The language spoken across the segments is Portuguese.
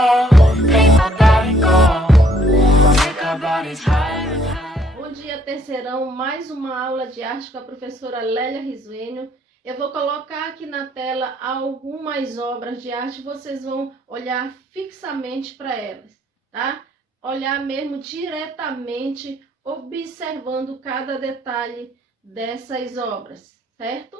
make my body go, make our bodies higher and higher. Bom dia, terceirão, mais uma aula de arte com a professora Lélia Risuênio. Eu vou colocar aqui na tela algumas obras de arte, vocês vão olhar fixamente para elas, tá? Olhar mesmo diretamente, observando cada detalhe dessas obras, certo?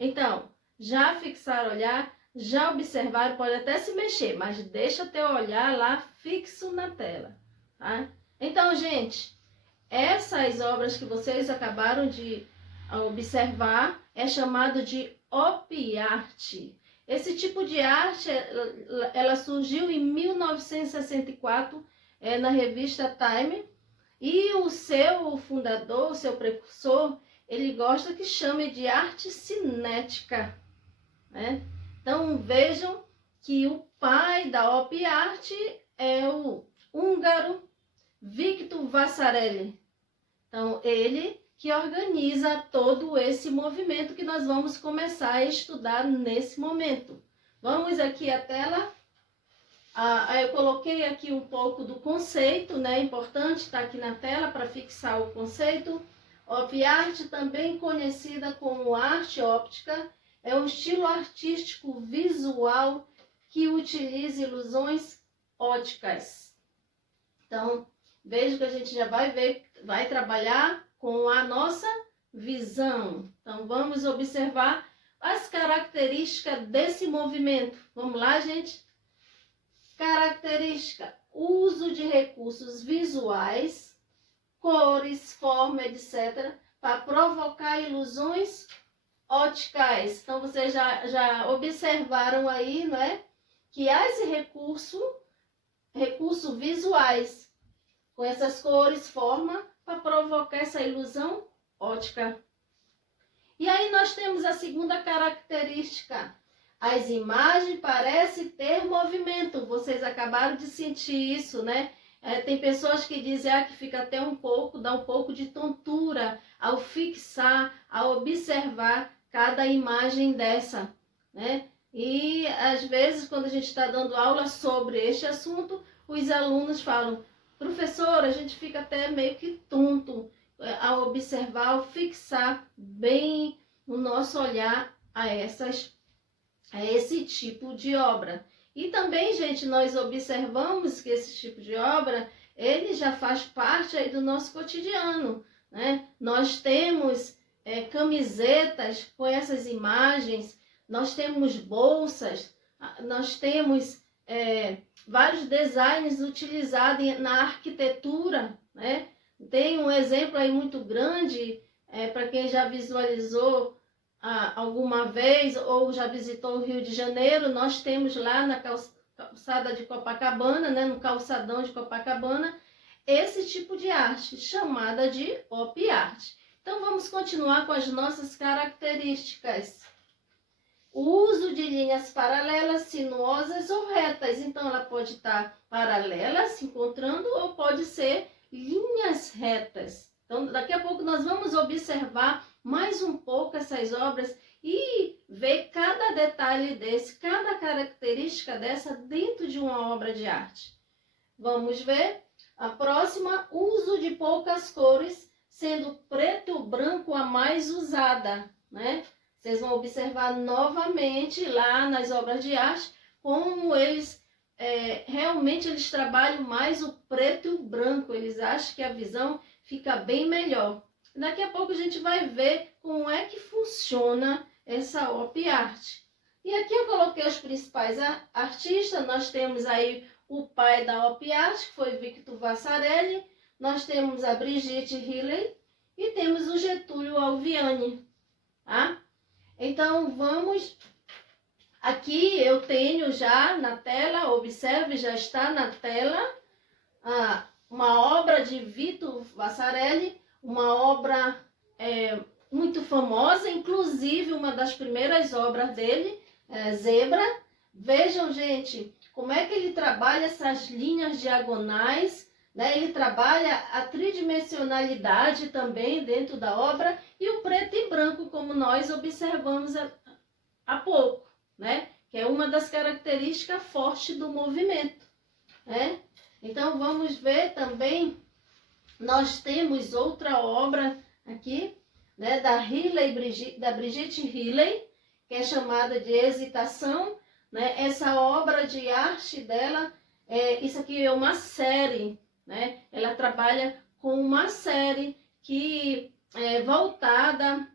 Então, já fixaram o olhar, já observaram, pode até se mexer, mas deixa teu olhar lá fixo na tela, tá? Então, gente, essas obras que vocês acabaram de observar é chamado de op art. Esse tipo de arte, ela surgiu em 1964 na revista Time, e o seu fundador, o seu precursor, ele gosta que chame de arte cinética, né? Então vejam que o pai da op art é o húngaro Victor Vasarely. Então ele que organiza todo esse movimento que nós vamos começar a estudar nesse momento. Vamos aqui à tela. Eu coloquei aqui um pouco do conceito, né? Importante estar aqui na tela para fixar o conceito. Op art, também conhecida como arte óptica, é um estilo artístico visual que utiliza ilusões ópticas. Então, veja que a gente já vai trabalhar com a nossa visão. Então, vamos observar as características desse movimento. Vamos lá, gente? Característica: uso de recursos visuais, cores, forma, etc., para provocar ilusões ópticas. Então, vocês já observaram aí, não é? Que há esse recurso visuais, com essas cores, forma, para provocar essa ilusão óptica. E aí nós temos a segunda característica. As imagens parecem ter movimento. Vocês acabaram de sentir isso, né? Tem pessoas que dizem que fica até dá um pouco de tontura ao fixar, ao observar cada imagem dessa, né? E às vezes, quando a gente está dando aula sobre este assunto, os alunos falam: professora, a gente fica até meio que tonto ao observar, ao fixar bem o nosso olhar a esse tipo de obra. E também, gente, nós observamos que esse tipo de obra, ele já faz parte aí do nosso cotidiano, né? Nós temos camisetas com essas imagens, nós temos bolsas, nós temos vários designs utilizados na arquitetura, né? Tem um exemplo aí muito grande, para quem já visualizou alguma vez ou já visitou o Rio de Janeiro. Nós temos lá na calçada de Copacabana, né, no calçadão de Copacabana, esse tipo de arte, chamada de op art. Então vamos continuar com as nossas características. O uso de linhas paralelas, sinuosas ou retas. Então ela pode estar paralela, se encontrando, ou pode ser linhas retas. Então daqui a pouco nós vamos observar mais um pouco essas obras e ver cada detalhe desse, cada característica dessa dentro de uma obra de arte. Vamos ver a próxima: uso de poucas cores, sendo preto e branco a mais usada, né? Vocês vão observar novamente lá nas obras de arte como eles realmente eles trabalham mais o preto e o branco. Eles acham que a visão fica bem melhor. Daqui a pouco a gente vai ver como é que funciona essa op art. E aqui eu coloquei os principais artistas. Nós temos aí o pai da op art, que foi Victor Vasarely. Nós temos a Brigitte Riley e temos o Getúlio Alviani, tá? Então vamos... Aqui eu tenho já na tela, observe, já está na tela, uma obra de Victor Vasarely, uma obra muito famosa, inclusive uma das primeiras obras dele, Zebra. Vejam, gente, como é que ele trabalha essas linhas diagonais, né? Ele trabalha a tridimensionalidade também dentro da obra e o preto e branco, como nós observamos há pouco, né? Que é uma das características fortes do movimento, né? Então vamos ver também, nós temos outra obra aqui, né? Da Brigitte Riley, que é chamada de Hesitação, né? Essa obra de arte dela, isso aqui é uma série, né? Ela trabalha com uma série que é voltada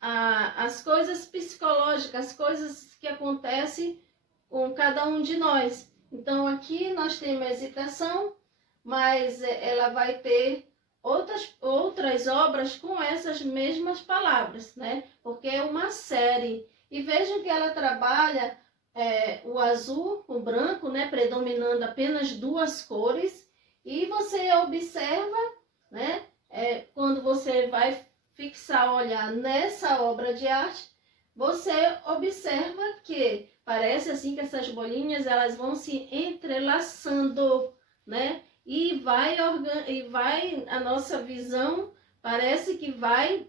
às coisas psicológicas, as coisas que acontecem com cada um de nós. Então aqui nós temos a hesitação, mas ela vai ter outras obras com essas mesmas palavras, né? Porque é uma série. E vejam que ela trabalha o azul, o branco, né? Predominando apenas duas cores. E você observa, né? Quando você vai fixar o olhar nessa obra de arte, você observa que parece assim que essas bolinhas elas vão se entrelaçando, né? E vai a nossa visão parece que vai,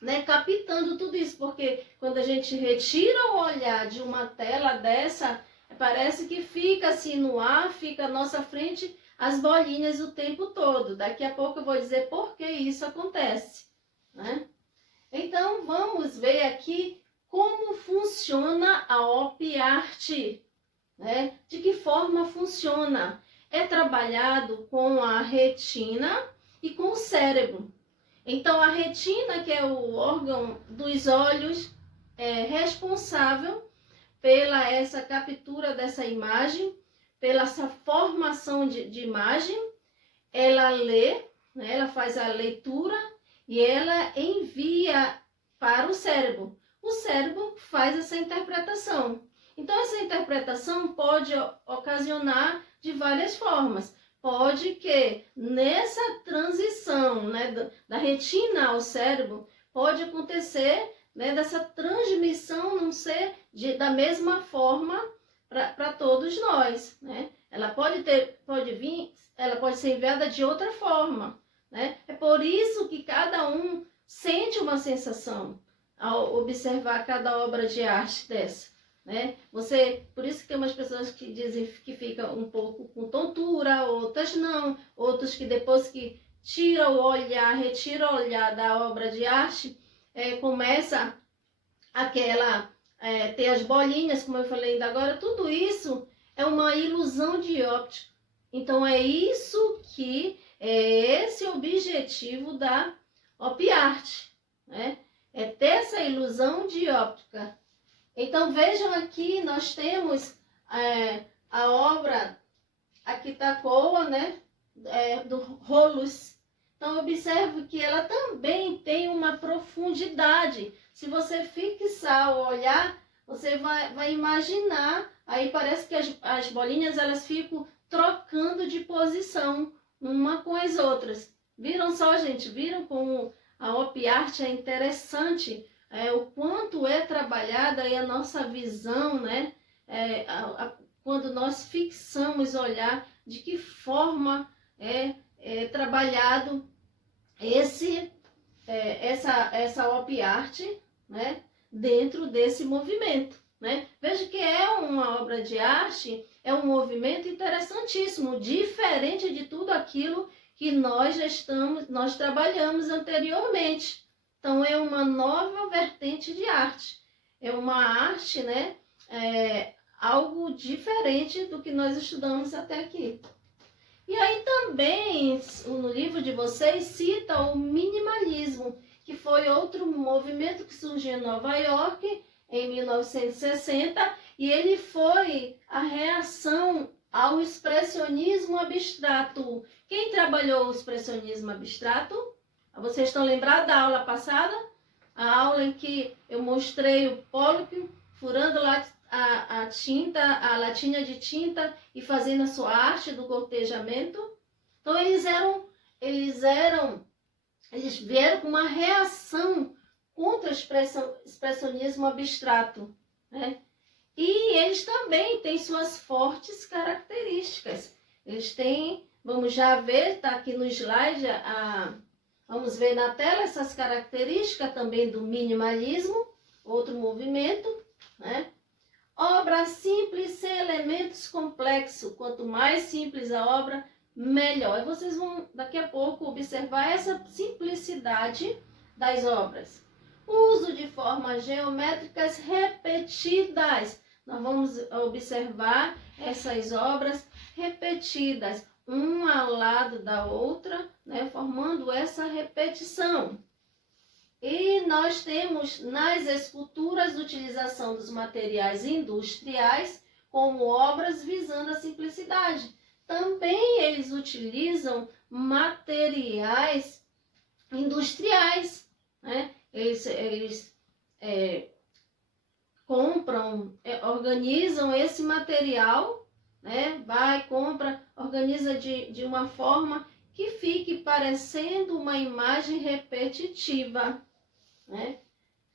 né, captando tudo isso, porque quando a gente retira o olhar de uma tela dessa, parece que fica assim no ar, fica à nossa frente as bolinhas o tempo todo. Daqui a pouco eu vou dizer por que isso acontece, né? Então vamos ver aqui como funciona a OP-Art, né? De que forma funciona? É trabalhado com a retina e com o cérebro. Então, a retina, que é o órgão dos olhos, é responsável pela essa captura dessa imagem, pela essa formação de imagem. Ela lê, né, ela faz a leitura e ela envia para o cérebro. O cérebro faz essa interpretação. Então, essa interpretação pode ocasionar de várias formas. Pode que nessa transição, né, da retina ao cérebro, pode acontecer, né, dessa transmissão não ser da mesma forma para todos nós, né? Ela pode vir, ela pode ser enviada de outra forma, né? É por isso que cada um sente uma sensação ao observar cada obra de arte dessa, né? Por isso que tem umas pessoas que dizem que fica um pouco com tontura, outras não, outros que depois que retira o olhar da obra de arte, começa ter as bolinhas, como eu falei ainda agora, tudo isso é uma ilusão de óptica. Então é isso que é esse objetivo da OP-Art, né? É ter essa ilusão de óptica. Então vejam aqui, nós temos a obra Akitakoa, né? Do Rolus. Então observe que ela também tem uma profundidade. Se você fixar o olhar, você vai imaginar, aí parece que as bolinhas elas ficam trocando de posição uma com as outras. Viram só, gente? Viram como a OP-Art é interessante? O quanto é trabalhada aí a nossa visão, né? Quando nós fixamos o olhar, de que forma é trabalhado essa OP-Art, né? Dentro desse movimento, né? Veja que é uma obra de arte, é um movimento interessantíssimo, diferente de tudo aquilo que nós trabalhamos anteriormente. Então, é uma nova vertente de arte. É uma arte, né? Algo diferente do que nós estudamos até aqui. E aí também, no livro de vocês, cita o minimalismo, que foi outro movimento que surgiu em Nova York, em 1960, e ele foi a reação ao expressionismo abstrato. Quem trabalhou o expressionismo abstrato? Vocês estão lembrados da aula passada? A aula em que eu mostrei o Pollock furando lá a tinta, a latinha de tinta e fazendo a sua arte do gotejamento. Então eles vieram com uma reação contra o expressionismo abstrato, né? E eles também têm suas fortes características. Eles têm Vamos já ver, está aqui no slide, vamos ver na tela essas características também do minimalismo, outro movimento, né? Obra simples sem elementos complexos. Quanto mais simples a obra, melhor. E vocês vão daqui a pouco observar essa simplicidade das obras. Uso de formas geométricas repetidas. Nós vamos observar essas obras repetidas, uma ao lado da outra, né, formando essa repetição. E nós temos nas esculturas utilização dos materiais industriais como obras visando a simplicidade. Também eles utilizam materiais industriais, né? Eles compram, organizam esse material, né? Vai, compra, organiza de uma forma que fique parecendo uma imagem repetitiva, né?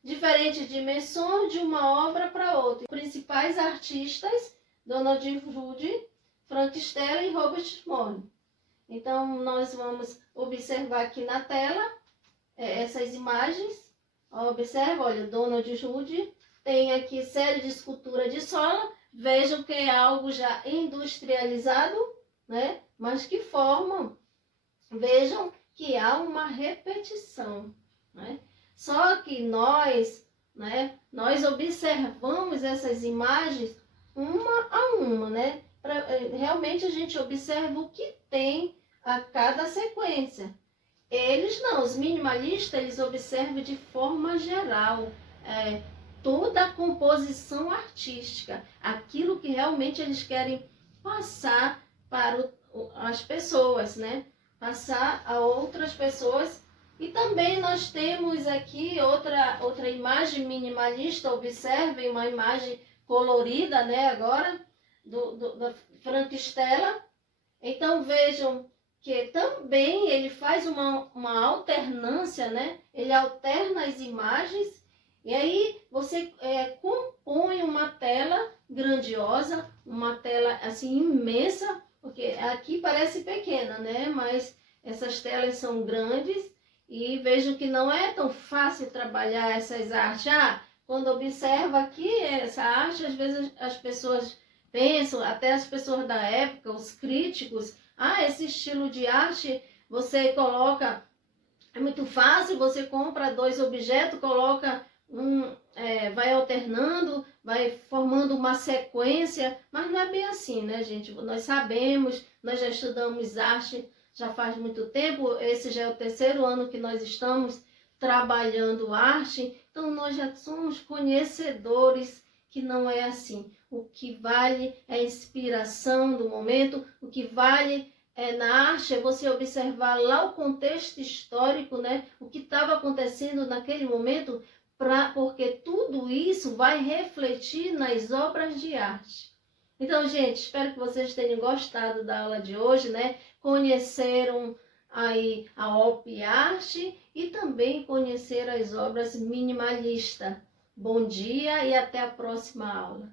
Diferentes dimensões de uma obra para outra. Os principais artistas, Donald Judd, Frank Stella e Robert Moore. Então, nós vamos observar aqui na tela essas imagens. Observa, olha, Donald Judd tem aqui série de escultura de sola. Vejam que é algo já industrializado, né? Mas que formam, vejam que há uma repetição, né? Só que nós, né, nós observamos essas imagens uma a uma, né? Realmente a gente observa o que tem a cada sequência. Eles não, os minimalistas, eles observam de forma geral toda a composição artística, aquilo que realmente eles querem passar para as pessoas, né? Passar a outras pessoas. E também nós temos aqui outra imagem minimalista, observem uma imagem colorida, né, agora, da Frank Stella. Então vejam que também ele faz uma alternância, né? Ele alterna as imagens e aí você compõe uma tela grandiosa, uma tela assim imensa, porque aqui parece pequena, né? Mas essas telas são grandes e vejo que não é tão fácil trabalhar essas artes. Quando observa aqui essa arte, às vezes as pessoas pensam, até as pessoas da época, os críticos, esse estilo de arte você coloca, é muito fácil, você compra 2 objetos, coloca vai alternando, vai formando uma sequência, mas não é bem assim, né, gente? Nós sabemos, nós já estudamos arte já faz muito tempo, esse já é o 3º ano que nós estamos trabalhando arte, então nós já somos conhecedores que não é assim. O que vale é a inspiração do momento, o que vale na arte é você observar lá o contexto histórico, né? O que estava acontecendo naquele momento, porque tudo isso vai refletir nas obras de arte. Então, gente, espero que vocês tenham gostado da aula de hoje, né? Conheceram aí a OP Arte e também conheceram as obras minimalistas. Bom dia e até a próxima aula.